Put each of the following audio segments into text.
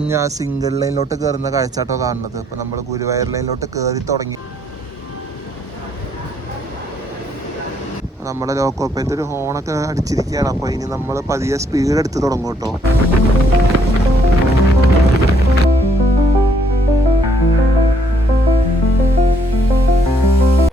വളഞ്ഞ സിംഗിൾ ലൈനിലോട്ട് കയറുന്ന കാഴ്ചാട്ടോ കാണുന്നത്. അപ്പോൾ നമ്മൾ ഗുരുവായൂർ ലൈനിലോട്ട് കയറി തുടങ്ങി. നമ്മുടെ ലോക്കോപ്പേൻ്റെ ഒരു ഹോണൊക്കെ അടിച്ചിരിക്കുകയാണ്. അപ്പോൾ ഇനി നമ്മൾ പതിയെ സ്പീഡ് എടുത്ത് തുടങ്ങും കേട്ടോ.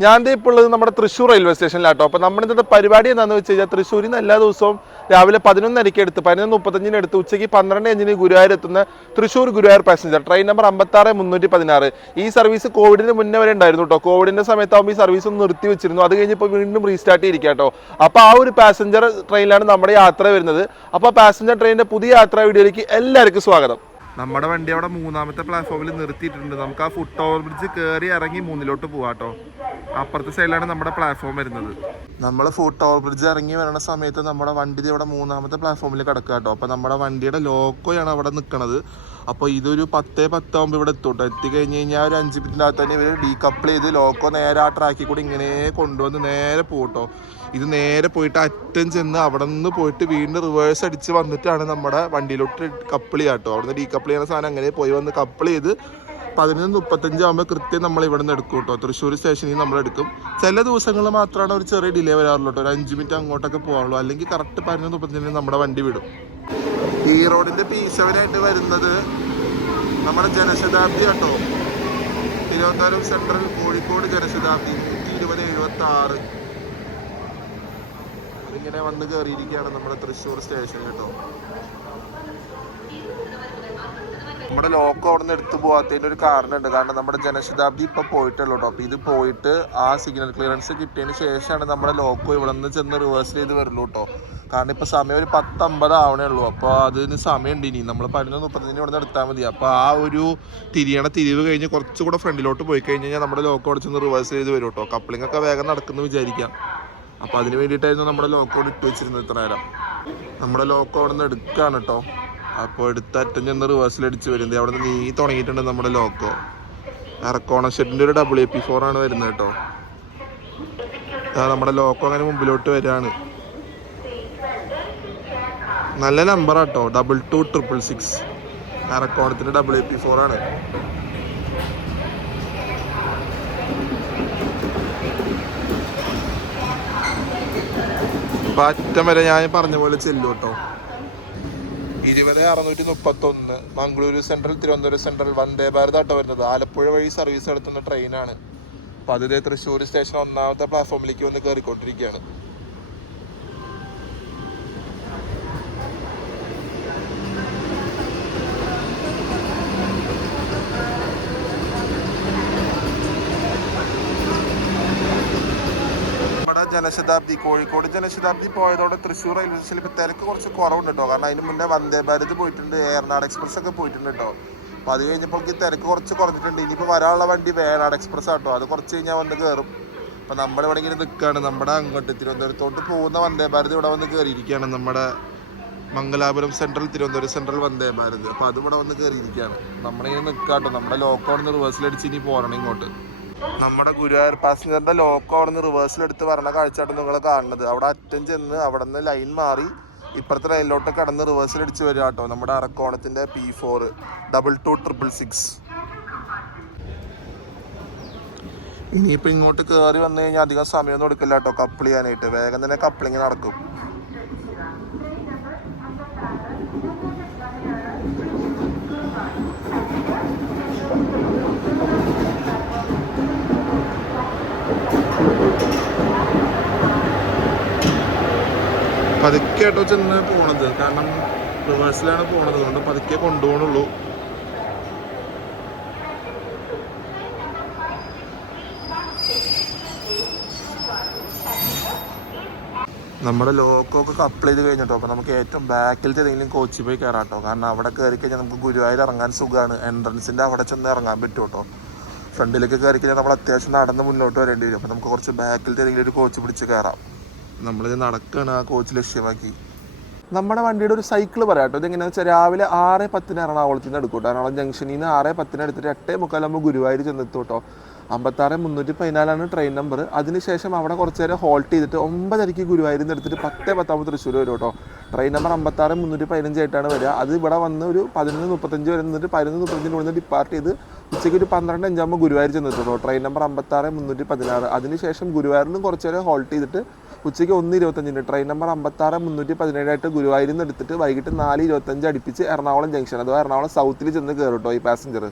ഞാൻ ഇപ്പോൾ ഉള്ളത് നമ്മുടെ തൃശ്ശൂർ റെയിൽവേ സ്റ്റേഷനിലാട്ടോ. അപ്പോൾ നമ്മുടെ ഇന്നത്തെ പരിപാടി എന്താണെന്ന് വെച്ച് കഴിഞ്ഞാൽ തൃശ്ശൂരിൽ നിന്ന് എല്ലാ ദിവസവും രാവിലെ 11:30 എടുത്ത് 11:35 എടുത്ത് ഉച്ചയ്ക്ക് 12:05 ഗുരുവായൂർ എത്തുന്ന Thrissur Guruvayur passenger train number 56-316. ഈ സർവീസ് കോവിഡിന് മുന്നേ വരെ ഉണ്ടായിരുന്നു കേട്ടോ. കോവിഡിന്റെ സമയത്താകുമ്പോൾ ഈ സർവീസ് ഒന്ന് നിർത്തി വെച്ചിരുന്നു. അത് കഴിഞ്ഞപ്പോൾ വീണ്ടും റീസ്റ്റാർട്ട് ചെയ്തിരിക്കുക കേട്ടോ. അപ്പോൾ ആ ഒരു പാസഞ്ചർ ട്രെയിനിലാണ് നമ്മുടെ യാത്ര വരുന്നത്. അപ്പോൾ പാസഞ്ചർ ട്രെയിനിന്റെ പുതിയ യാത്രാ വീഡിയോയിലേക്ക് എല്ലാവർക്കും സ്വാഗതം. നമ്മുടെ വണ്ടി അവിടെ 3ാമത്തെ പ്ലാറ്റ്ഫോമിൽ നിർത്തിയിട്ടുണ്ട്. നമുക്ക് ആ ഫുട് ഓവർ ബ്രിഡ്ജ് കയറി ഇറങ്ങി 3-ലോട്ട് പോവാട്ടോ. അപ്പുറത്തെ സൈഡിലാണ് നമ്മുടെ പ്ലാറ്റ്ഫോം വരുന്നത്. നമ്മൾ ഫുട് ഓവർ ബ്രിഡ്ജ് ഇറങ്ങി വരുന്ന സമയത്ത് നമ്മുടെ വണ്ടി ഇവിടെ 3ാമത്തെ പ്ലാറ്റ്ഫോമിൽ കിടക്കുക കേട്ടോ. അപ്പോൾ നമ്മുടെ വണ്ടിയുടെ ലോക്കോയാണ് അവിടെ നിൽക്കുന്നത്. അപ്പോൾ ഇതൊരു 10:10 ആകുമ്പോൾ ഇവിടെ എത്തും കേട്ടോ. എത്തിക്കഴിഞ്ഞ് കഴിഞ്ഞാൽ ഒരു 5 മിനിറ്റിനകത്ത് തന്നെ ഇവർ ഡീകപ്പിൾ ചെയ്ത് ലോക്കോ നേരെ ആ ട്രാക്കിൽ കൂടി ഇങ്ങനെ കൊണ്ടുവന്ന് നേരെ പോകട്ടോ. ഇത് നേരെ പോയിട്ട് അറ്റം ചെന്ന് അവിടെ നിന്ന് പോയിട്ട് വീണ്ടും റിവേഴ്സ് അടിച്ച് വന്നിട്ടാണ് നമ്മുടെ വണ്ടിയിലോട്ട് കപ്പിൾ ചെയ്യുക കേട്ടോ. അവിടെ നിന്ന് ഡീകപ്പിൾ ചെയ്യുന്ന സാധനം അങ്ങനെ പോയി വന്ന് കപ്പിൾ ചെയ്ത് 11:35 ആകുമ്പോൾ കൃത്യം നമ്മൾ ഇവിടെ നിന്ന് എടുക്കും കേട്ടോ. തൃശ്ശൂർ സ്റ്റേഷനിൽ നമ്മൾ എടുക്കും. ചില ദിവസങ്ങളിൽ മാത്രമാണ് ഒരു ചെറിയ ഡിലേ വരാറുള്ളൂ കേട്ടോ. ഒരു 5 മിനിറ്റ് അങ്ങോട്ടൊക്കെ പോകാറുള്ളൂ. അല്ലെങ്കിൽ കറക്റ്റ് 11:35 നമ്മുടെ വണ്ടി വിടും. ഈ റോഡിൻ്റെ P7 ആയിട്ട് വരുന്നത് നമ്മുടെ ജനശതാബ്ദി കേട്ടോ. തിരുവനന്തപുരം സെൻട്രൽ കോഴിക്കോട് ജനശതാബ്ദി 120/76 ഇങ്ങനെ വന്ന് കയറിയിരിക്കുകയാണ് നമ്മുടെ തൃശ്ശൂർ സ്റ്റേഷൻ കേട്ടോ. നമ്മുടെ ലോക്കോ അവിടെ നിന്ന് എടുത്തു പോകാത്തതിൻ്റെ ഒരു കാരണമുണ്ട്. കാരണം നമ്മുടെ ജനശതാബ്ദി ഇപ്പോൾ പോയിട്ടുള്ളൂ കേട്ടോ. അപ്പോൾ ഇത് പോയിട്ട് ആ സിഗ്നൽ ക്ലിയറൻസ് കിട്ടിയതിന് ശേഷമാണ് നമ്മുടെ ലോക്കോ ഇവിടെ നിന്ന് ചെന്ന് റിവേഴ്സ് ചെയ്ത് വരുള്ളൂ കേട്ടോ. കാരണം ഇപ്പോൾ സമയം ഒരു 10:50 ആവണേ ഉള്ളൂ. അപ്പോൾ അതിന് സമയമുണ്ട്. ഇനി നമ്മൾ 11:35 ഇവിടെ നിന്ന് എടുത്താൽ മതി. അപ്പോൾ ആ ഒരു തിരിവ് കഴിഞ്ഞ് കുറച്ചുകൂടെ ഫ്രണ്ടിലോട്ട് പോയി കഴിഞ്ഞ് കഴിഞ്ഞാൽ നമ്മുടെ ലോക്കോ അവിടെ ചെന്ന് റിവേഴ്സ് ചെയ്ത് വരും കേട്ടോ. കപ്ലിംഗ് ഒക്കെ വേഗം നടക്കുന്നു വിചാരിക്കാം. അപ്പോൾ അതിന് വേണ്ടിയിട്ടായിരുന്നു നമ്മുടെ ലോക്കോ ഇട്ട് വെച്ചിരുന്നത് ഇത്ര നേരം. നമ്മുടെ ലോക്കോ അവിടെ നിന്ന് എടുക്കുകയാണ് കേട്ടോ. അപ്പോൾ എടുത്ത അറ്റം ചെന്ന് റിവേഴ്സിലടിച്ച് വരുന്നത് അവിടെ നിന്ന് നീ തുടങ്ങിയിട്ടുണ്ട് നമ്മുടെ ലോക്കോ. എറക്കോണ ഷെഡിൻ്റെ ഒരു WP4 ആണ് വരുന്നത് കേട്ടോ. നമ്മുടെ ലോക്കോ അങ്ങനെ മുമ്പിലോട്ട് വരികയാണ്. നല്ല നമ്പറാട്ടോ, 22666. എറക്കോണത്തിൻ്റെ WP4 ആണ്. അപ്പോൾ അറ്റം വരെ ഞാൻ പറഞ്ഞ പോലെ ചെല്ലു കേട്ടോ. 20:631 മംഗളൂരു സെൻട്രൽ തിരുവനന്തപുരം സെൻട്രൽ വന്ദേ ഭാരത് ആട്ടോ വരുന്നത്. ആലപ്പുഴ വഴി സർവീസ് നടത്തുന്ന ട്രെയിനാണ്. അപ്പോൾ അതിലെ തൃശ്ശൂർ സ്റ്റേഷൻ 1ാമത്തെ പ്ലാറ്റ്ഫോമിലേക്ക് വന്ന് കയറിക്കൊണ്ടിരിക്കുകയാണ്. ജനശതാബ്ദി കോഴിക്കോട് ജനശതാബ്ദി പോയതോടെ തൃശ്ശൂർ റെയിൽവേ സ്റ്റേഷനിൽ ഇപ്പോൾ തിരക്ക് കുറച്ച് കുറവുണ്ട് കേട്ടോ. കാരണം അതിന് മുന്നേ വന്ദേ ഭാരത് പോയിട്ടുണ്ട്, ഏറനാട് എക്സ്പ്രസ് ഒക്കെ പോയിട്ടുണ്ട് കേട്ടോ. അപ്പോൾ അത് കഴിഞ്ഞപ്പോൾ തിരക്ക് കുറച്ച് കുറഞ്ഞിട്ടുണ്ട്. ഇനിയിപ്പോൾ വരാനുള്ള വണ്ടി വേണാട് എക്സ്പ്രസ് ആട്ടോ. അത് കുറച്ച് കഴിഞ്ഞാൽ വന്ന് കയറും. അപ്പോൾ നമ്മളിവിടെ ഇങ്ങനെ നിൽക്കുകയാണ്. നമ്മുടെ അങ്ങോട്ട് തിരുവനന്തപുരത്തോട്ട് പോകുന്ന വന്ദേ ഭാരത് ഇവിടെ വന്ന് കയറിയിരിക്കുകയാണ്. നമ്മുടെ മംഗലാപുരം സെൻട്രൽ തിരുവനന്തപുരം സെൻട്രൽ വന്ദേ ഭാരത്. അപ്പോൾ അത് ഇവിടെ വന്ന് കയറിയിരിക്കുകയാണ്. നമ്മളിങ്ങനെ നിൽക്കുക കേട്ടോ. നമ്മുടെ ലോക്കോ അവിടെ നിന്ന് റിവേഴ്സിലടിച്ച് ഇനി പോരണം ഇങ്ങോട്ട്. നമ്മുടെ ഗുരുവായൂർ പാസഞ്ചറിന്റെ ലോക്കോ അവിടെ നിന്ന് റിവേഴ്സിലെടുത്ത് വരണ കാഴ്ചയായിട്ട് നിങ്ങൾ കാണുന്നത്. അവിടെ അറ്റം ചെന്ന് അവിടെ നിന്ന് ലൈൻ മാറി ഇപ്പുറത്തെ റെയിലോട്ട് കടന്ന് റിവേഴ്സിലടിച്ച് വരിക കേട്ടോ. നമ്മുടെ അറക്കോണത്തിന്റെ P4 22666. ഇനിയിപ്പോൾ ഇങ്ങോട്ട് കയറി വന്നു കഴിഞ്ഞാൽ അധികം സമയമൊന്നും എടുക്കില്ല കേട്ടോ കപ്പിൾ ചെയ്യാനായിട്ട്. വേഗം തന്നെ കപ്പിളിങ് നടക്കും. പതുക്കെ ആട്ടോ ചെന്ന് പോണത്. കാരണം റിവേഴ്സിലാണ് പോണത്. അതുകൊണ്ട് പതുക്കെ കൊണ്ടുപോകണുള്ളൂ. നമ്മുടെ ലോക്കോ ഒക്കെ കപ്പിൾ ചെയ്ത് കഴിഞ്ഞിട്ടോ. അപ്പോൾ നമുക്ക് ഏറ്റവും ബാക്കിലത്തെ ഏതെങ്കിലും കോച്ചിൽ പോയി കയറാം കേട്ടോ. കാരണം അവിടെ കയറി കഴിഞ്ഞാൽ നമുക്ക് ഗുരുവായൂർ ഇറങ്ങാൻ സുഖമാണ്. എൻട്രൻസിൻ്റെ അവിടെ ചെന്ന് ഇറങ്ങാൻ പറ്റും കേട്ടോ. ഫ്രണ്ടിലേക്ക് കയറി കഴിഞ്ഞാൽ നമ്മൾ അത്യാവശ്യം നടന്ന് മുന്നോട്ട് വരേണ്ടി വരും. അപ്പോൾ നമുക്ക് കുറച്ച് ബാക്കിലത്തെ ഏതെങ്കിലും ഒരു കോച്ച് പിടിച്ച് കയറാം. നമ്മളിത് നടക്കുകയാണ് ആ കോച്ച് ലക്ഷ്യമാക്കി. നമ്മുടെ വണ്ടിയുടെ ഒരു സൈക്കിൾ പറയാം കേട്ടോ. ഇതെങ്ങനെയാണെന്ന് വെച്ചാൽ രാവിലെ 6:10 എറണാകുളത്ത് നിന്ന് എടുക്കും കേട്ടോ. എറണാകുളം ജംഗ്ഷനിൽ നിന്ന് 6:10 എടുത്തിട്ട് 8:45 ഗുരുവായൂർ ചെന്നെത്തും കേട്ടോ. 56-314 ട്രെയിൻ നമ്പർ. അതിനുശേഷം അവിടെ കുറച്ച് നേരം ഹോൾട്ട് ചെയ്തിട്ട് 9:00 ഗുരുവായൂരിൽ നിന്ന് എടുത്തിട്ട് 10:10 തൃശ്ശൂർ വരും കേട്ടോ. ട്രെയിൻ നമ്പർ 56-315 ആയിട്ടാണ് വരിക. അത് ഇവിടെ വന്ന് ഒരു 11:35 വരെ നിന്നിട്ട് 11:35 ഇവിടെ നിന്ന് ഡിപ്പാർട്ട് ചെയ്ത് ഉച്ചയ്ക്ക് ഒരു 12:05 ഗുരുവായൂർ ചെന്നിട്ടുള്ളൂ. Train number 56-316. അതിനുശേഷം ഗുരുവായൂരിലും കുറച്ച് നേരം ഹോൾട്ട് ചെയ്തിട്ട് ഉച്ചയ്ക്ക് 1:25 ട്രെയിൻ നമ്പർ 56-317 ആയിട്ട് ഗുരുവായൂരിൽ നിന്ന് എടുത്തിട്ട് വൈകിട്ട് 4:25 അടുപ്പിച്ച് എറണാകുളം ജംഗ്ഷൻ അഥവാ എറണാകുളം സൗത്തിൽ ചെന്ന് കയറും കേട്ടോ ഈ പാസഞ്ചർ.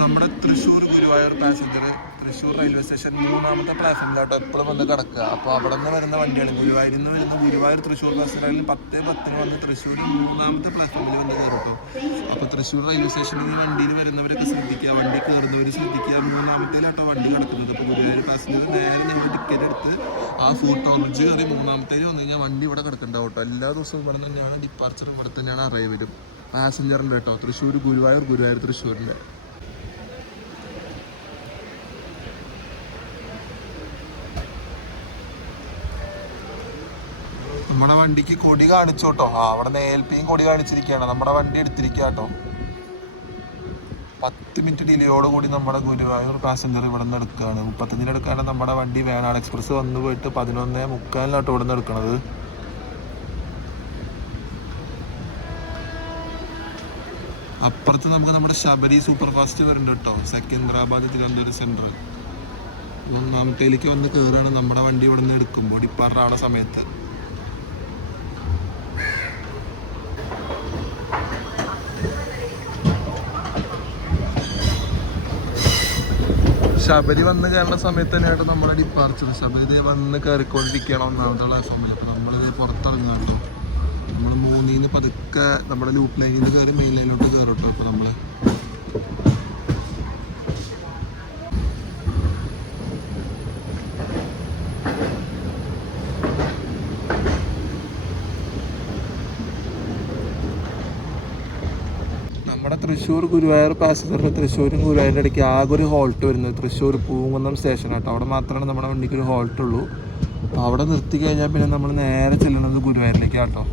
നമ്മുടെ Thrissur Guruvayur passenger Thrissur railway station 3ാമത്തെ പ്ലാറ്റ്ഫോമിലോട്ട് എപ്പോഴും വന്ന് കിടക്കുക. അപ്പോൾ അവിടെ നിന്ന് വരുന്ന വണ്ടിയാണ് ഗുരുവായൂരിൽ നിന്ന് വരുന്ന ഗുരുവായൂർ തൃശ്ശൂർ പാസഞ്ചറിൽ 10:10 വന്ന് തൃശ്ശൂർ 3ാമത്തെ പ്ലാറ്റ്ഫോമിൽ വന്ന് കയറും കേട്ടോ. അപ്പോൾ തൃശ്ശൂർ റെയിൽവേ സ്റ്റേഷനിൽ ഈ വണ്ടിയിൽ വരുന്നവരൊക്കെ ശ്രദ്ധിക്കുക, വണ്ടി കയറുന്നവർ ശ്രദ്ധിക്കുക. 3ാമത്തേലാട്ടോ വണ്ടി കിടക്കുന്നത്. അപ്പോൾ ഗുരുവായൂർ പാസഞ്ചർ നേരെ നിങ്ങൾ ടിക്കറ്റ് എടുത്ത് ആ ഫൂട്ട് ഓറഞ്ച് കയറി 3ാമത്തേൽ വന്നു കഴിഞ്ഞാൽ വണ്ടി ഇവിടെ കിടക്കുന്നുണ്ടാവും കേട്ടോ. എല്ലാ ദിവസവും ഇവിടെ തന്നെയാണ് ഡിപ്പാർച്ചർ, ഇവിടെ തന്നെയാണ് അറൈവലും പാസഞ്ചറിൻ്റെ കേട്ടോ. തൃശ്ശൂർ ഗുരുവായൂർ, ഗുരുവായൂർ തൃശ്ശൂരിൻ്റെ. നമ്മുടെ വണ്ടിക്ക് കൊടി കാണിച്ചോട്ടോ. അവിടെ നേൽപ്പിയും കൊടി കാണിച്ചിരിക്കുകയാണ്. നമ്മുടെ വണ്ടി എടുത്തിരിക്കുക കേട്ടോ. 10 മിനിറ്റ് ഡിലേയോടുകൂടി നമ്മുടെ ഗുരുവായൂർ പാസഞ്ചർ ഇവിടെ നിന്ന് എടുക്കുകയാണ്. 35 എടുക്കാണ്ട് നമ്മുടെ വണ്ടി വേണാട് എക്സ്പ്രസ് വന്നു പോയിട്ട് 11:45 ഇവിടെ നിന്ന് എടുക്കണത്. അപ്പുറത്ത് നമുക്ക് നമ്മുടെ ശബരി സൂപ്പർ ഫാസ്റ്റ് വരുന്നുണ്ട് കേട്ടോ. സെക്കന്ദരാബാദ് തിരുവനന്തപുരം സെൻട്രൽ 1ാമത്തേലേക്ക് വന്ന് കയറുകയാണ് നമ്മുടെ വണ്ടി ഇവിടെ നിന്ന് എടുക്കുമ്പോൾ ഡിപ്പാർട്ടാണ് സമയത്ത്. ശബരി വന്ന് കയറുന്ന സമയത്ത് തന്നെയായിട്ട് നമ്മുടെ ഡിപ്പാർച്ചർ. ശബരി വന്ന് കയറിക്കൊണ്ടിരിക്കുകയാണ് 1ാമത്തെ പ്ലാറ്റ്ഫോമിൽ. അപ്പോൾ നമ്മളിത് പുറത്തിറങ്ങുക കേട്ടോ. നമ്മൾ 3-ന് പതുക്കെ നമ്മുടെ ലൂപ്പ് ലൈനിൽ നിന്ന് കയറി മെയിൻ ലൈനിലോട്ട് കയറും കേട്ടോ. അപ്പോൾ നമ്മൾ നമ്മുടെ തൃശ്ശൂർ ഗുരുവായൂർ പാസഞ്ചറിൽ തൃശ്ശൂരും ഗുരുവായൂരിൻ്റെ ഇടയ്ക്ക് ആകെ ഒരു ഹോൾട്ട് വരുന്നത് തൃശ്ശൂർ പൂങ്കുന്നം സ്റ്റേഷൻ കേട്ടോ. അവിടെ മാത്രമാണ് നമ്മുടെ വണ്ടിക്ക് ഒരു ഹോൾട്ടുള്ളൂ. അപ്പോൾ അവിടെ നിർത്തി കഴിഞ്ഞാൽ പിന്നെ നമ്മൾ നേരെ ചെല്ലുന്നത് ഗുരുവായൂരിലേക്ക് കേട്ടോ.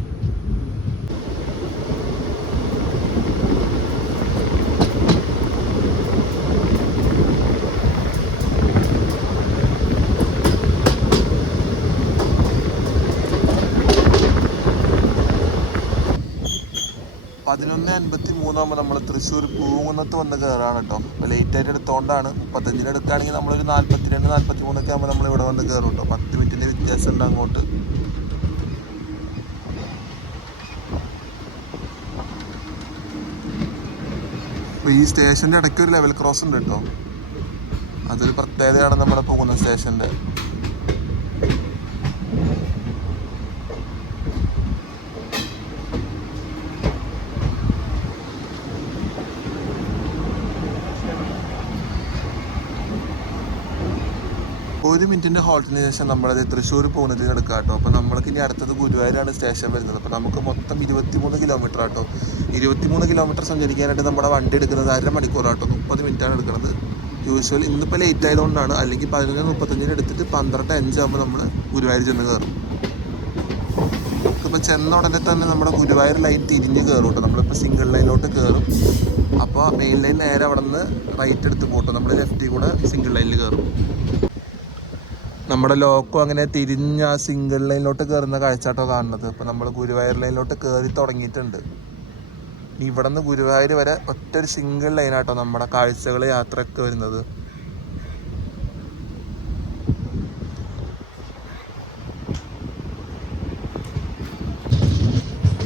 (11:53) നമ്മൾ തൃശ്ശൂർ പൂങ്കുന്നത്ത് വന്ന് കയറാണ് കേട്ടോ. അപ്പോൾ ലേറ്റായിട്ട് എടുത്തോണ്ടാണ്. 35 എടുക്കുകയാണെങ്കിൽ നമ്മളൊരു 42-43 ആകുമ്പോൾ നമ്മൾ ഇവിടെ വന്ന് കയറും കേട്ടോ. 10 മിനിറ്റിൻ്റെ വ്യത്യാസം ഉണ്ട് അങ്ങോട്ട്. അപ്പോൾ ഈ സ്റ്റേഷൻ്റെ ഇടയ്ക്ക് ഒരു ലെവൽ ക്രോസ് ഉണ്ട് കേട്ടോ. അതൊരു പ്രത്യേകതയാണ് നമ്മുടെ പോകുന്ന സ്റ്റേഷൻ്റെ. ഒരു മിനിറ്റിൻ്റെ ഹോൾട്ടിന് ശേഷം നമ്മളത് തൃശ്ശൂർ പോകുന്നത് കിടക്കുക കേട്ടോ. അപ്പോൾ നമ്മൾക്ക് ഇനി അടുത്തത് ഗുരുവായൂരാണ് സ്റ്റേഷൻ വരുന്നത്. അപ്പോൾ നമുക്ക് മൊത്തം 23 കിലോമീറ്റർ കേട്ടോ. 23 കിലോമീറ്റർ സഞ്ചരിക്കാനായിട്ട് നമ്മുടെ വണ്ടി എടുക്കുന്നത് 1/2 മണിക്കൂർ കേട്ടോ. 30 മിനിറ്റാണ് എടുക്കുന്നത്. യൂഷ്വലി ഇന്നിപ്പോൾ ലേറ്റ് ആയതുകൊണ്ടാണ്. അല്ലെങ്കിൽ 11:35 എടുത്തിട്ട് 12:05 ആകുമ്പോൾ നമ്മൾ ഗുരുവായൂർ ചെന്ന് കയറും. ഇപ്പോൾ ചെന്ന ഉടനെ തന്നെ നമ്മുടെ ഗുരുവായൂർ ലൈൻ തിരിഞ്ഞ് കയറും കേട്ടോ. നമ്മളിപ്പോൾ സിംഗിൾ ലൈനിലോട്ട് കയറും. അപ്പോൾ മെയിൻ ലൈൻ നേരെ അവിടെ നിന്ന് റൈറ്റ് എടുത്ത് പോട്ടോ. നമ്മൾ ലെഫ്റ്റിൽ കൂടെ സിംഗിൾ ലൈനിൽ കയറും. നമ്മുടെ ലോക്കോ അങ്ങനെ തിരിഞ്ഞ് ആ സിംഗിൾ ലൈനിലോട്ട് കയറുന്ന കാഴ്ചാട്ടോ കാണുന്നത്. അപ്പോൾ നമ്മൾ ഗുരുവായൂർ ലൈനിലോട്ട് കയറി തുടങ്ങിയിട്ടുണ്ട്. ഇവിടെ നിന്ന് ഗുരുവായൂർ വരെ ഒറ്റൊരു സിംഗിൾ ലൈനാട്ടോ നമ്മുടെ കാഴ്ചകൾ യാത്രയൊക്കെ വരുന്നത്.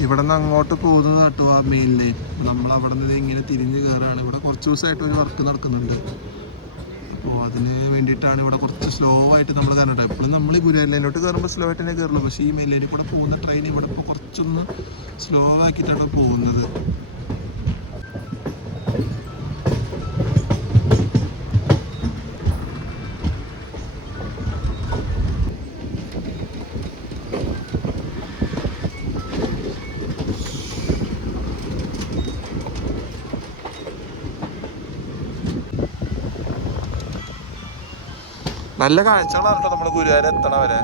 ഇവിടെ നിന്ന് അങ്ങോട്ട് പോകുന്നത് കേട്ടോ ആ മെയിൻ ലൈൻ. നമ്മൾ അവിടെ നിന്ന് ഇങ്ങനെ തിരിഞ്ഞ് കയറുകയാണ്. ഇവിടെ കുറച്ച് ദിവസമായിട്ട് ഒരു വർക്ക് നടക്കുന്നുണ്ട്. അപ്പോൾ അതിന് വേണ്ടിയിട്ടാണ് ഇവിടെ കുറച്ച് സ്ലോ ആയിട്ട് നമ്മൾ കയറട്ടോ. എപ്പോഴും നമ്മൾ ഈ ഗുരുവായൂർ ലൈനിലോട്ട് കയറുമ്പോൾ സ്ലോ ആയിട്ട് തന്നെ കയറുള്ളൂ. പക്ഷേ ഈ മെയിൻ ലൈനിൽ കൂടെ പോകുന്ന ട്രെയിൻ ഇവിടെ ഇപ്പോൾ കുറച്ചൊന്ന് സ്ലോ ആക്കിയിട്ടാണ് പോകുന്നത്. നല്ല കാഴ്ചകളാണ് കേട്ടോ നമ്മൾ ഗുരുവായൂർ എത്തണ വരെ.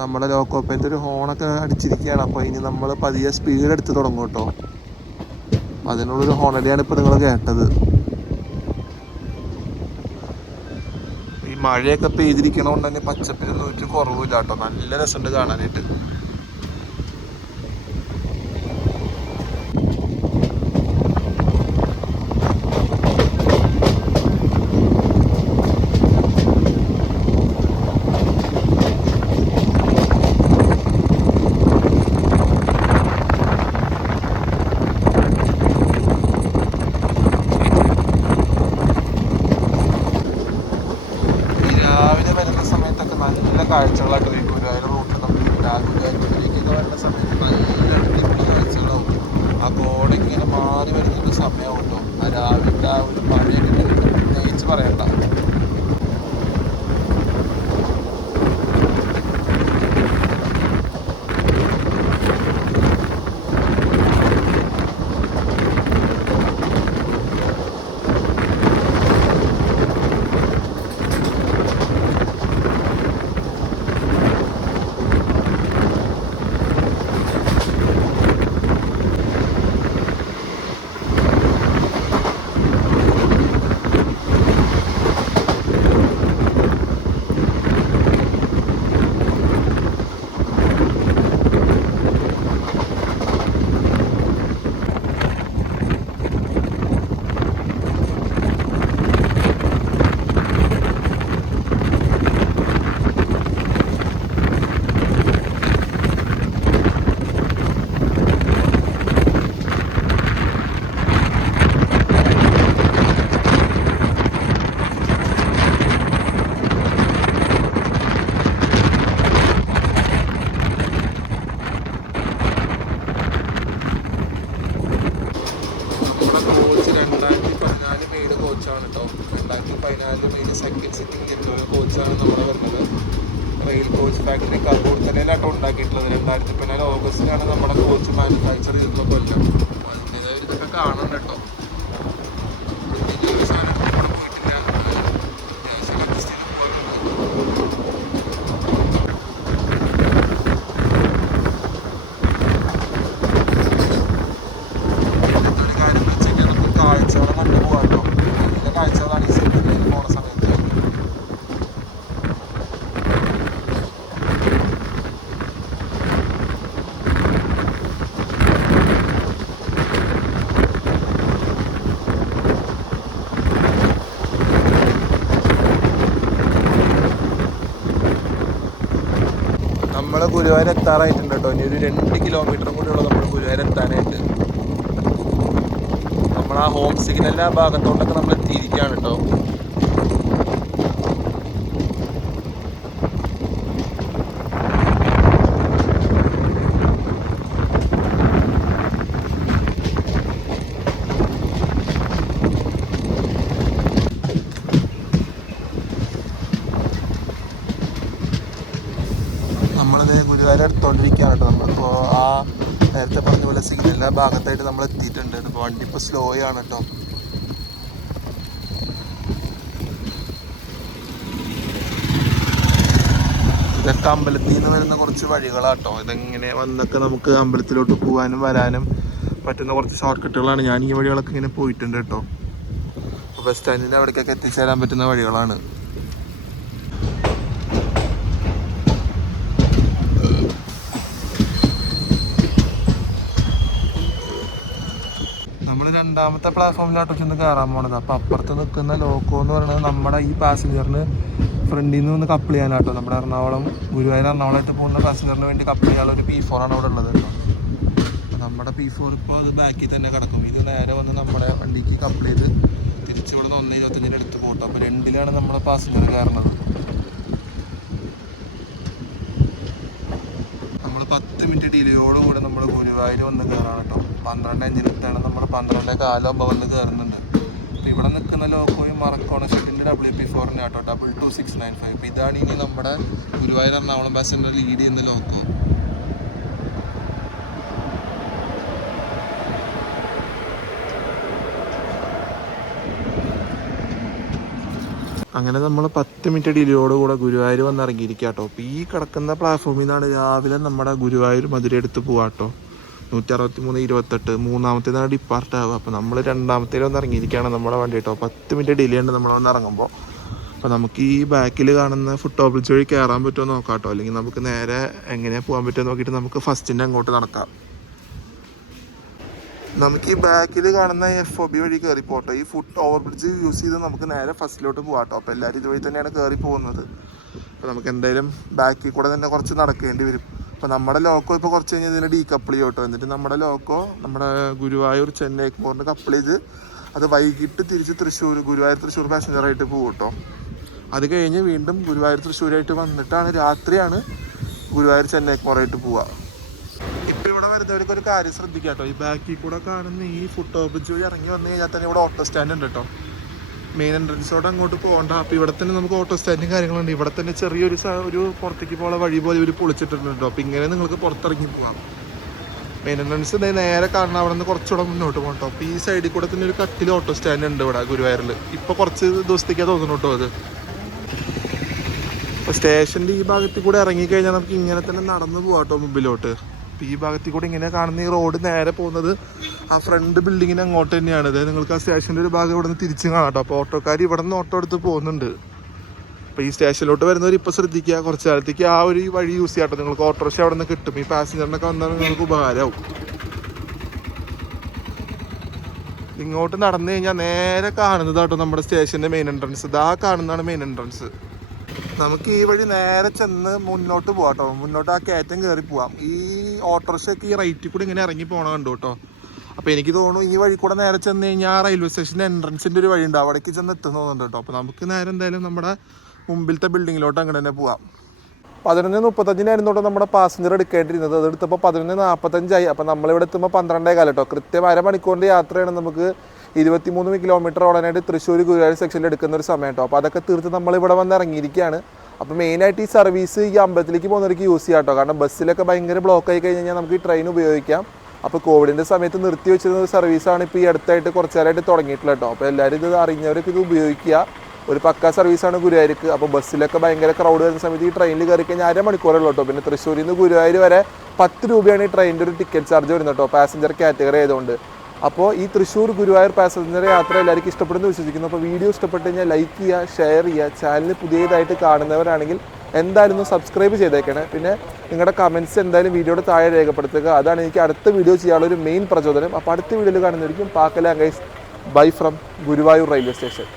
നമ്മുടെ ലോക്കോപ്പേൻ്റെ ഒരു ഹോണൊക്കെ അടിച്ചിരിക്കുകയാണ്. അപ്പോൾ ഇനി നമ്മൾ പതിയെ സ്പീഡ് എടുത്ത് തുടങ്ങും കേട്ടോ. അതിനുള്ളൊരു ഹോണടിയാണ് ഇപ്പോൾ നിങ്ങൾ കേട്ടത്. ഈ മഴയൊക്കെ പെയ്തിരിക്കണോണ്ട് തന്നെ പച്ചപ്പിനൊന്നും ഒരു കുറവില്ല കേട്ടോ. നല്ല രസമുണ്ട് കാണാനായിട്ട്. കാഴ്ചകളായിട്ട് ഈ ഗുരുവായൂർ റൂട്ടിൽ നമുക്ക് ഗുരുവായൂരിലേക്കൊക്കെ വരുന്ന സമയത്ത് നല്ല അടിപൊളി കാഴ്ചകളാവും. ആ കോടൊക്കെ ഇങ്ങനെ മാറി വരുന്നൊരു സമയമാവും കേട്ടോ. ആ രാവിലത്തെ ആ ഒരു മഴയൊക്കെ പ്രത്യേകിച്ച് പറയണ്ട. കോച്ചാണ് കേട്ടോ. 2014 മെയ്ഡ് സെക്കൻഡ് സിറ്റിംഗ് ജെറ്റോയുടെ കോച്ചാണ് നമ്മുടെ വരുന്നത്. റെയിൽ കോച്ച് ഫാക്ടറി കർപ്പൂർത്തലയിലാട്ടോ ഉണ്ടാക്കിയിട്ടുള്ളത്. 2014 ഓഗസ്റ്റിലാണ് നമ്മുടെ കോച്ച് മാനുഫാക്ചർ ചെയ്തിട്ടുള്ള കൊല്ലം. അതിൻ്റെതായ ഒരു ഇതൊക്കെ കാണണം കേട്ടോ. വലിയൊരു സാധനം ഇവിടെ പോയിട്ടില്ല. അത്യാവശ്യം അഡ്ജസ്റ്റ് ചെയ്ത് പോകുന്നുണ്ട്. ഒരു കാര്യം എന്ന് വെച്ച് കഴിഞ്ഞാൽ നമുക്ക് കാഴ്ചകളെ കണ്ടുപോകാം കേട്ടോ. നല്ല കാഴ്ചകളാണ് ഈ സിറ്റിയിൽ പോണ സമയത്ത്. നമ്മൾ ഗുരുവായൂർ എത്താറായിട്ടുണ്ട് കേട്ടോ. ഇനി ഒരു 2 കിലോമീറ്ററും കൂടിയുള്ള നമ്മൾ ഗുരുവായൂർ എത്താനായിട്ട്. നമ്മൾ ആ ഹോം സിഗ്നലിൻ്റെ ആ ഭാഗത്തോട്ടൊക്കെ നമ്മൾ എത്തിയിരിക്കുകയാണ് കേട്ടോ. നമ്മളത് ഗുരുവായൂർ എടുത്തോണ്ടിരിക്കുകയാണ് കേട്ടോ. നമ്മളിപ്പോൾ ആ നേരത്തെ പറഞ്ഞ പോലെ സിഗ്നലിൻ്റെ ഭാഗത്തായിട്ട് നമ്മൾ എത്തിയിട്ടുണ്ട്. ഇപ്പോൾ വണ്ടി ഇപ്പോൾ സ്ലോ ആണ് കേട്ടോ. ഇതൊക്കെ അമ്പലത്തിൽ നിന്ന് വരുന്ന കുറച്ച് വഴികളാട്ടോ. ഇതെങ്ങനെ വന്നൊക്കെ നമുക്ക് അമ്പലത്തിലോട്ട് പോകാനും വരാനും പറ്റുന്ന കുറച്ച് ഷോർട്ട് കട്ടുകളാണ്. ഞാൻ ഈ വഴികളൊക്കെ ഇങ്ങനെ പോയിട്ടുണ്ട് കേട്ടോ. ബസ് സ്റ്റാൻഡിൻ്റെ അവിടേക്കൊക്കെ എത്തിച്ചേരാൻ പറ്റുന്ന വഴികളാണ്. നമ്മൾ രണ്ടാമത്തെ പ്ലാറ്റ്ഫോമിലാട്ടോ ചെന്ന് കയറാൻ പോണത്. അപ്പോൾ അപ്പുറത്ത് നിൽക്കുന്ന ലോക്കോ എന്ന് പറയുന്നത് നമ്മുടെ ഈ പാസഞ്ചറിന് ഫ്രണ്ടിൽ നിന്ന് ഒന്ന് കപ്പിൾ ചെയ്യാനാട്ടോ. നമ്മുടെ ഗുരുവായൂർ എറണാകുളമായിട്ട് പോകുന്ന പാസഞ്ചറിന് വേണ്ടി കപ്പിൾ ചെയ്യാനുള്ള ഒരു P4 ആണ് അവിടെ ഉള്ളത് കേട്ടോ. അപ്പോൾ നമ്മുടെ P4 ഇപ്പോൾ അത് ബാക്കിൽ തന്നെ കിടക്കും. ഇത് നേരെ വന്ന് നമ്മുടെ വണ്ടിക്ക് കപ്പിൾ ചെയ്ത് തിരിച്ചിവിടെ നിന്ന് 1:25 അടുത്ത് പോട്ടോ. അപ്പോൾ 2-ലാണ് നമ്മുടെ പാസഞ്ചർ കയറുന്നത്. നമ്മൾ 10 മിനിറ്റ് ഡിലേയോടുകൂടെ നമ്മൾ ഗുരുവായൂർ വന്ന് കയറാണ് കേട്ടോ. 12:05 നമ്മൾ 12:15 വന്ന് കയറുന്നുണ്ട്. ഇവിടെ നിൽക്കുന്ന ലോക്കോയും മറക്കോണ ഷെറ്റിൻ്റെ WP4 കേട്ടോ 22695. അപ്പോൾ ഇതാണ് ഇനി നമ്മുടെ ഗുരുവായൂർ എറണാകുളം പാസഞ്ചർ ലീഡ് ചെയ്യുന്ന ലോക്കോ. അങ്ങനെ നമ്മൾ 10 മിനിറ്റ് ഡിലേയോടുകൂടെ ഗുരുവായൂർ വന്ന് ഇറങ്ങിയിരിക്കുക കേട്ടോ. അപ്പോൾ ഈ കിടക്കുന്ന പ്ലാറ്റ്ഫോമിൽ നിന്നാണ് രാവിലെ നമ്മുടെ ഗുരുവായൂർ മധുര എടുത്ത് പോവാട്ടോ. 163/28 മൂന്നാമത്തേതാണ് ഡിപ്പാർട്ട് ആവുക. അപ്പോൾ നമ്മൾ രണ്ടാമത്തേൽ വന്ന് ഇറങ്ങിയിരിക്കുകയാണ് നമ്മുടെ വണ്ടി കേട്ടോ. 10 മിനിറ്റ് ഡിലേ ഉണ്ട് നമ്മൾ വന്ന് ഇറങ്ങുമ്പോൾ. അപ്പോൾ നമുക്ക് ഈ ബാക്കിൽ കാണുന്ന ഫുട് ഓവർ ബ്രിഡ്ജ് വഴി കയറാൻ പറ്റുമോ നോക്കാം കേട്ടോ, അല്ലെങ്കിൽ നമുക്ക് നേരെ എങ്ങനെയാണ് പോകാൻ പറ്റുമോ നോക്കിയിട്ട് നമുക്ക് ഫസ്റ്റിൻ്റെ അങ്ങോട്ട് നടക്കാം. നമുക്ക് ഈ ബാക്കിൽ കാണുന്ന FOB വഴി കയറി പോട്ടോ. ഈ ഫുട് ഓവർ ബ്രിഡ്ജ് യൂസ് ചെയ്ത് നമുക്ക് നേരെ ഫസ്റ്റിലോട്ട് പോകാം കേട്ടോ. അപ്പോൾ എല്ലാവരും ഇതുവഴി തന്നെയാണ് കയറി പോകുന്നത്. അപ്പോൾ നമുക്ക് എന്തായാലും ബാക്കിൽ കൂടെ തന്നെ കുറച്ച് നടക്കേണ്ടി വരും. അപ്പോൾ നമ്മുടെ ലോക്കോ ഇപ്പോൾ കുറച്ച് കഴിഞ്ഞ് ഇതിന് ഡീകപ്പിൾ ചെയ്യും കേട്ടോ. എന്നിട്ട് നമ്മുടെ ലോക്കോ നമ്മുടെ ഗുരുവായൂർ ചെന്നൈ എഗ്മോറിന് കപ്പിൾ ചെയ്ത് അത് വൈകിട്ട് തിരിച്ച് ഗുരുവായൂർ തൃശ്ശൂർ പാസഞ്ചറായിട്ട് പോകും കേട്ടോ. അത് കഴിഞ്ഞ് വീണ്ടും ഗുരുവായൂർ തൃശ്ശൂരായിട്ട് വന്നിട്ടാണ് രാത്രിയാണ് ഗുരുവായൂർ ചെന്നൈ എഗ്മോറായിട്ട് പോവുക. ഇപ്പോൾ ഇവിടെ വരുന്നവർക്ക് ഒരു കാര്യം ശ്രദ്ധിക്കാം കേട്ടോ. ഈ ബാക്കിൽ കൂടെ കാണുന്ന ഈ ഫുട് ഓവർ ബ്രിഡ്ജ് വഴി ഇറങ്ങി വന്നു കഴിഞ്ഞാൽ തന്നെ ഇവിടെ ഓട്ടോ സ്റ്റാൻഡ് ഉണ്ട് കേട്ടോ. മെയിൻ എൻട്രൻസോടെ അങ്ങോട്ട് പോകണ്ട. അപ്പോൾ ഇവിടെ തന്നെ നമുക്ക് ഓട്ടോ സ്റ്റാൻഡും കാര്യങ്ങളുണ്ട്. ഇവിടെ തന്നെ ചെറിയൊരു പുറത്തേക്ക് പോകുന്ന വഴി പോലെ ഇവർ പൊളിച്ചിട്ടുണ്ട് കേട്ടോ. അപ്പോൾ ഇങ്ങനെ നിങ്ങൾക്ക് പുറത്തിറങ്ങി പോകാം. മെയിൻ എൻട്രൻസ് നേരെ കാണണം. അവിടെ നിന്ന് കുറച്ചുകൂടെ മുന്നോട്ട് പോകണം കേട്ടോ. അപ്പോൾ ഈ സൈഡിൽ കൂടെ തന്നെ ഒരു കട്ടിൽ ഓട്ടോ സ്റ്റാൻഡ് ഉണ്ട് ഇവിടെ ഗുരുവായൂരിൽ. ഇപ്പോൾ കുറച്ച് ദിവസത്തേക്കാണ് തോന്നുന്നു കേട്ടോ അത്. അപ്പോൾ സ്റ്റേഷൻ്റെ ഈ ഭാഗത്തിൽ കൂടെ ഇറങ്ങിക്കഴിഞ്ഞാൽ നമുക്ക് ഇങ്ങനെ തന്നെ നടന്നു പോകാം കേട്ടോ മുമ്പിലോട്ട്. അപ്പോൾ ഈ ഭാഗത്തിൽ കൂടെ ഇങ്ങനെ കാണുന്ന ഈ റോഡ് നേരെ പോകുന്നത് ആ ഫ്രണ്ട് ബിൽഡിങ്ങിന് അങ്ങോട്ട് തന്നെയാണ്. അതായത് നിങ്ങൾക്ക് ആ സ്റ്റേഷൻ്റെ ഒരു ഭാഗം ഇവിടെ നിന്ന് തിരിച്ച് കാണാം കേട്ടോ. അപ്പോൾ ഓട്ടോക്കാർ ഇവിടെ നിന്ന് ഓട്ടോ എടുത്ത് പോകുന്നുണ്ട്. അപ്പോൾ ഈ സ്റ്റേഷനിലോട്ട് വരുന്നവർ ഇപ്പോൾ ശ്രദ്ധിക്കുക, കുറച്ച് കാലത്തേക്ക് ആ ഒരു വഴി യൂസ് ചെയ്യാം കേട്ടോ. നിങ്ങൾക്ക് ഓട്ടോറിക്ഷ അവിടെ നിന്ന് കിട്ടും. ഈ പാസഞ്ചറിനൊക്കെ വന്നാൽ നിങ്ങൾക്ക് ഉപകാരമാവും. ഇങ്ങോട്ട് നടന്നു കഴിഞ്ഞാൽ നേരെ കാണുന്നത് കേട്ടോ നമ്മുടെ സ്റ്റേഷൻ്റെ മെയിൻ എൻട്രൻസ്. ഇതാ കാണുന്നതാണ് മെയിൻ എൻട്രൻസ്. നമുക്ക് ഈ വഴി നേരെ ചെന്ന് മുന്നോട്ട് പോകാം കേട്ടോ. മുന്നോട്ട് ആ കയറ്റം കയറി പോവാം. ഈ ഓട്ടോറിക്ഷയൊക്കെ ഈ റൈറ്റിൽ കൂടി ഇങ്ങനെ ഇറങ്ങി പോകണം കണ്ടു കേട്ടോ. അപ്പോൾ എനിക്ക് തോന്നുന്നു ഈ വഴി കൂടെ നേരെ ചെന്ന് കഴിഞ്ഞാൽ ആ റെയിൽവേ സ്റ്റേഷൻ്റെ എൻട്രൻസിൻ്റെ ഒരു വഴി ഉണ്ട്, അവിടേക്ക് ചെന്ന് എത്തുന്നു തോന്നുന്നുണ്ട് കേട്ടോ. അപ്പോൾ നമുക്ക് നേരെ എന്തായാലും നമ്മുടെ മുമ്പിലത്തെ ബിൽഡിങ്ങിലോട്ട് അങ്ങനെ തന്നെ പോവാം. 11:35 തൊട്ട് നമ്മുടെ പാസഞ്ചർ എടുക്കേണ്ടിയിരുന്നത്. അതെടുത്തപ്പോൾ 11:45. അപ്പോൾ നമ്മളിവിടെ എത്തുമ്പോൾ 12:15 കേട്ടോ. കൃത്യം അരമണിക്കൂറിൻ്റെ യാത്രയാണ് നമുക്ക് 23 കിലോമീറ്റർ ഓടാനായിട്ട് തൃശ്ശൂർ ഗുരുവായൂർ സെക്ഷനിൽ എടുക്കുന്ന ഒരു സമയം കേട്ടോ. അപ്പോൾ അതൊക്കെ തീർത്ത് നമ്മളിവിടെ വന്ന് ഇറങ്ങിയിരിക്കുകയാണ്. അപ്പോൾ മെയിനായിട്ട് ഈ സർവീസ് ഈ അമ്പലത്തിലേക്ക് പോകുന്നവർക്ക് യൂസ് ചെയ്യാം കേട്ടോ. കാരണം ബസ്സിലൊക്കെ ഭയങ്കര ബ്ലോക്ക് ആയി കഴിഞ്ഞ് കഴിഞ്ഞാൽ നമുക്ക് ഈ ട്രെയിൻ ഉപയോഗിക്കാം. അപ്പോൾ കോവിഡിൻ്റെ സമയത്ത് നിർത്തി വെച്ചിരുന്ന ഒരു സർവീസാണ് ഇപ്പോൾ ഈ അടുത്തായിട്ട് കുറച്ച് കാലമായിട്ട് തുടങ്ങിയിട്ടുള്ളത് കേട്ടോ. അപ്പോൾ എല്ലാവരും ഇത് അറിഞ്ഞവർക്ക് ഇത് ഉപയോഗിക്കുക. ഒരു പക്ക സർവീസാണ് ഗുരുവായൂർക്ക്. അപ്പോൾ ബസ്സിലൊക്കെ ഭയങ്കര ക്രൗഡ് വരുന്ന സമയത്ത് ഈ ട്രെയിനിൽ കയറി കഴിഞ്ഞാൽ അരമണിക്കൂറുള്ളൂ കേട്ടോ. പിന്നെ തൃശ്ശൂരിൽ നിന്ന് ഗുരുവായൂർ വരെ 10 രൂപയാണ് ഈ ട്രെയിനിൻ്റെ ഒരു ടിക്കറ്റ് ചാർജ് വരുന്നത് കേട്ടോ, പാസഞ്ചർ കാറ്റഗറി ആയതുകൊണ്ട്. അപ്പോൾ ഈ തൃശ്ശൂർ ഗുരുവായൂർ പാസഞ്ചർ യാത്ര എല്ലാവർക്കും ഇഷ്ടപ്പെടുന്നു വിശ്വസിക്കുന്നു. അപ്പോൾ വീഡിയോ ഇഷ്ടപ്പെട്ട് കഴിഞ്ഞാൽ ലൈക്ക് ചെയ്യുക, ഷെയർ ചെയ്യുക. ചാനൽ പുതിയതായിട്ട് കാണുന്നവരാണെങ്കിൽ എന്തായാലും ഒന്ന് സബ്സ്ക്രൈബ് ചെയ്തേക്കണേ. പിന്നെ നിങ്ങളുടെ കമൻറ്റ്സ് എന്തായാലും വീഡിയോയുടെ താഴെ രേഖപ്പെടുത്തുക. അതാണ് എനിക്ക് അടുത്ത വീഡിയോ ചെയ്യാനുള്ള ഒരു മെയിൻ പ്രചോദനം. അപ്പോൾ അടുത്ത വീഡിയോയിൽ കാണുന്നതായിരിക്കും. പാക്കലാം guys. Bye from Guruvayur railway station.